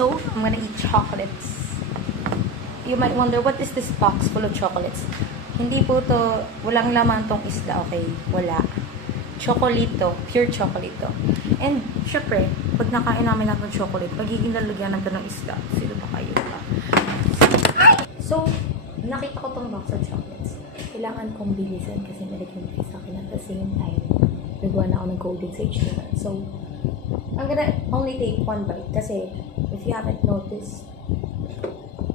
So, I'm gonna eat chocolates. You might wonder, what is this box full of chocolates? Hindi po to, walang laman tong isda, okay? Wala. Chocolito, pure chocolito. And, syempre, pag nakain namin lahat ng chocolate, magiging lalagyan natin ng isda. Sino ba kayo? So, nakita ko tong box of chocolates. Kailangan kong bilisan kasi nalagyan ko sa akin at the same time. Nagawa na ako ng golden sage. So, I'm gonna only take one bite kasi if you haven't noticed,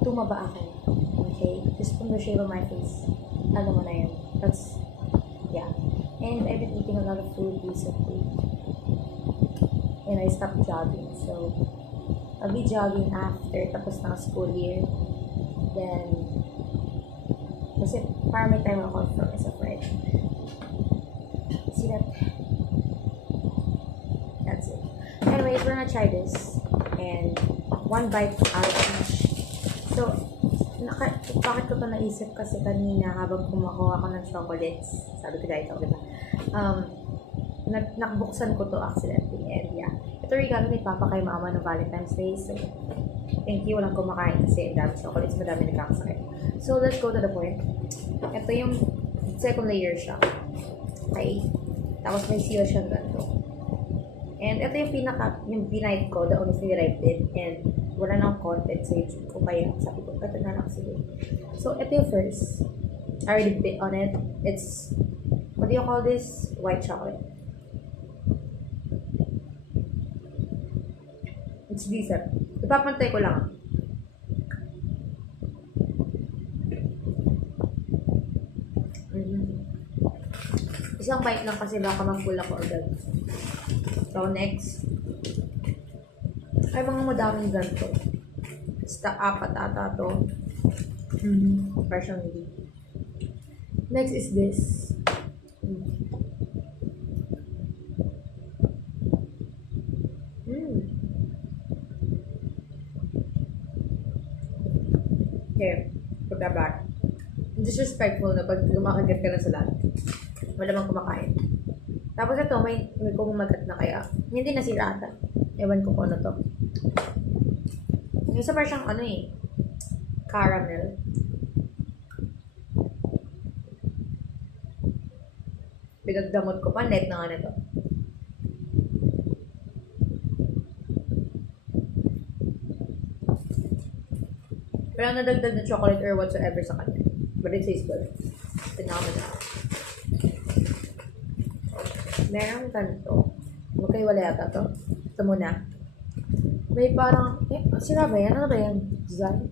tumaba ako. Okay? Just from the shape of my face. Alam mo na yun. That's, yeah. And I've been eating a lot of food recently. And I stopped jogging. So, I'll be jogging after tapos ng school year. Then, kasi para may time ako for myself, right? See that? That's it. Anyways, we're gonna try this. And one bite out each. So, naka, bakit ko to naisip kasi kanina habang kumakuha ako ng chocolates, sabi ko dahil ito, diba? Um, nag, nakbuksan ko to accidentally yeah. Ito regalo ni Papa kay Mama ng Valentine's Day. So, thank you. Walang kumakain kasi dami chocolates, madami nagkakasakit. So, let's go to the point. Ito yung second layer siya. Okay? Tapos may seal siya ganito. And ito yung pinaka, yung binight ko, the only thing that I did. And wala nang content sa YouTube ko. Kaya sabi ko, ito na lang sige. So, ito yung first. I already bit on it. It's, what do you call this? White chocolate. It's decent. Ipapantay ko lang. Mm. Isang bite lang kasi baka mag-full ako agad. So, next. Ay, mga madaming ganito. Basta apat ata to. Mm-hmm. Hindi. Next is this. Mm. Mm. Okay, put that back. Disrespectful na pag kumakagat ka na sa lahat. Wala mang kumakain. Tapos ito, may, may kumagat na kaya. Hindi na sila ata. Ewan ko kung ano to. Yung isa pa siyang ano eh. Caramel. Pinagdamot ko pa. Net na nga na to. Wala nadagdag na chocolate or whatsoever sa kanya. But it tastes good. Phenomenal. Merong ganito. Magkaiwala yata to. Ito muna. May parang, eh, sila ba yan? Ano ba yan? Design?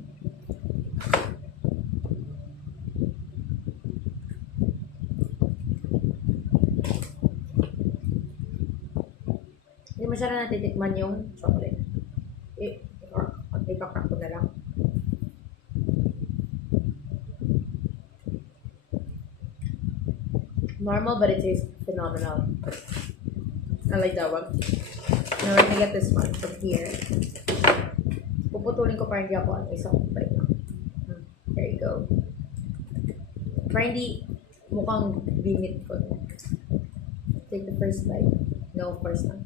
Hindi masyado natitikman yung chocolate. Eh, or, ipakrak ko na lang. Normal, but it tastes phenomenal. I like that one. Now we're gonna get this one from here. Puputulin ko para hindi ako ano, isang bite. Hmm, There you go. Para hindi mukhang bingit ko. Take the first bite. No, of course not.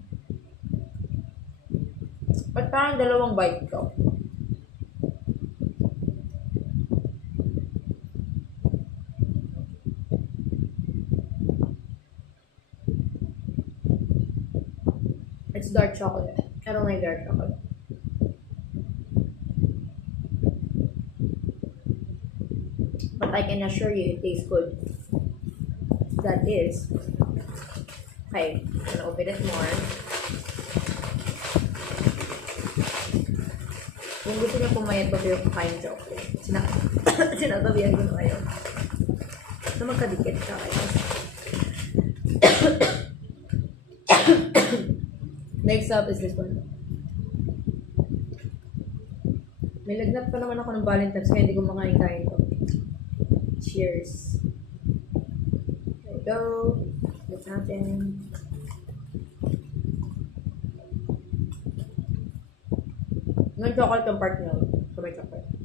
At parang dalawang bite ko. It's dark chocolate. I don't like dark chocolate. But I can assure you it tastes good. That is. Okay, I'm gonna open it more. Kung gusto niyo pumayat ba kayo kakain chocolate, sina sinatabihan ko kayo. Na magkadikit siya kayo. Next up is this one. May lagnat pa naman ako ng Valentine's kaya hindi ko makain-kain to. Cheers. There we go. Let's natin. Ngayon chocolate yung part nyo. So may chocolate.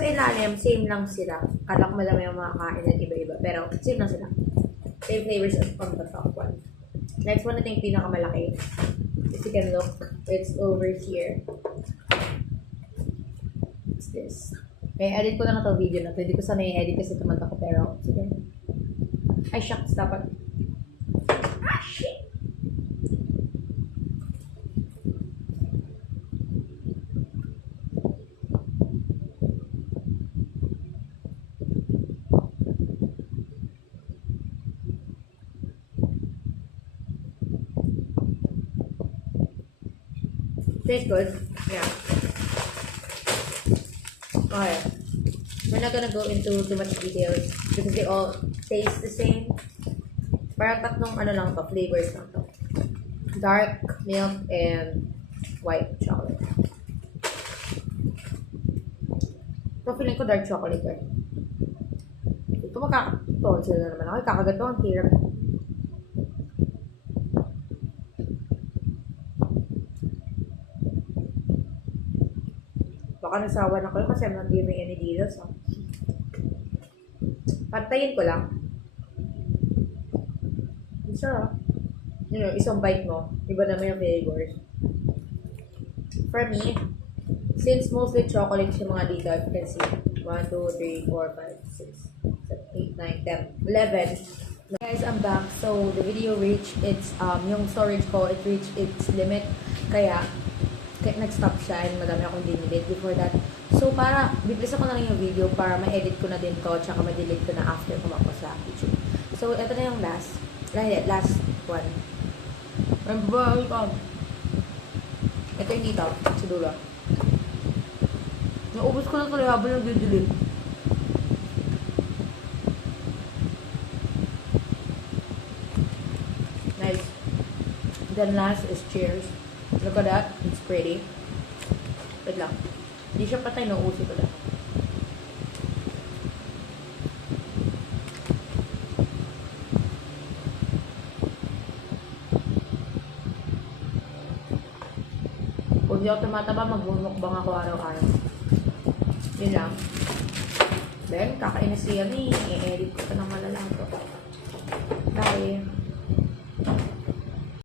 Sa ilalim, same lang sila. Kala ko madami yung mga kain at iba-iba. Pero same lang sila. Same flavors as from the top one. Next one, ito yung pinakamalaki. If you can look, it's over here. It's this. May edit ko na na to video na to. Hindi ko sana i-edit kasi tumanda ko. Pero, sige. Ay, shucks. Dapat. Tastes good. Yeah. Okay. We're not gonna go into too much details because they all taste the same. Parang tatlong ano lang to, flavors lang to. Dark milk and white chocolate. So, feeling ko dark chocolate eh. Ito makakatonsil na naman ako. Kakagato ang hirap. Baka nasawa na kayo kasi I'm not giving any details. So. Pantayin ko lang. Isa. You know, isang bite mo, iba naman yung flavors. For me, since mostly chocolate yung mga dito, you can see, 1, 2, 3, 4, 5, 6, 7, 8, 9, 10, 11. Guys, I'm back. So, the video reached its, um, yung storage ko, it reached its limit. Kaya nag-stop siya and madami akong dinelete before that. So, para, biblisa ko na lang yung video para ma-edit ko na din to tsaka ma-delete ko na after kumako sa YouTube. So, ito na yung last. Right, last one. Ang babae ko. Ito yung dito, sa dulo. Naubos ko na tuloy habang nag-delete. Nice. Then last is cheers. Look at that. It's pretty. Wait lang. Hindi siya patay, nauusi ko lang. Kung di ako tumataba, magmumukbang ako araw-araw. Yun lang. Then, kakainis siya ni. I-edit ko pa ng malala to. Bye.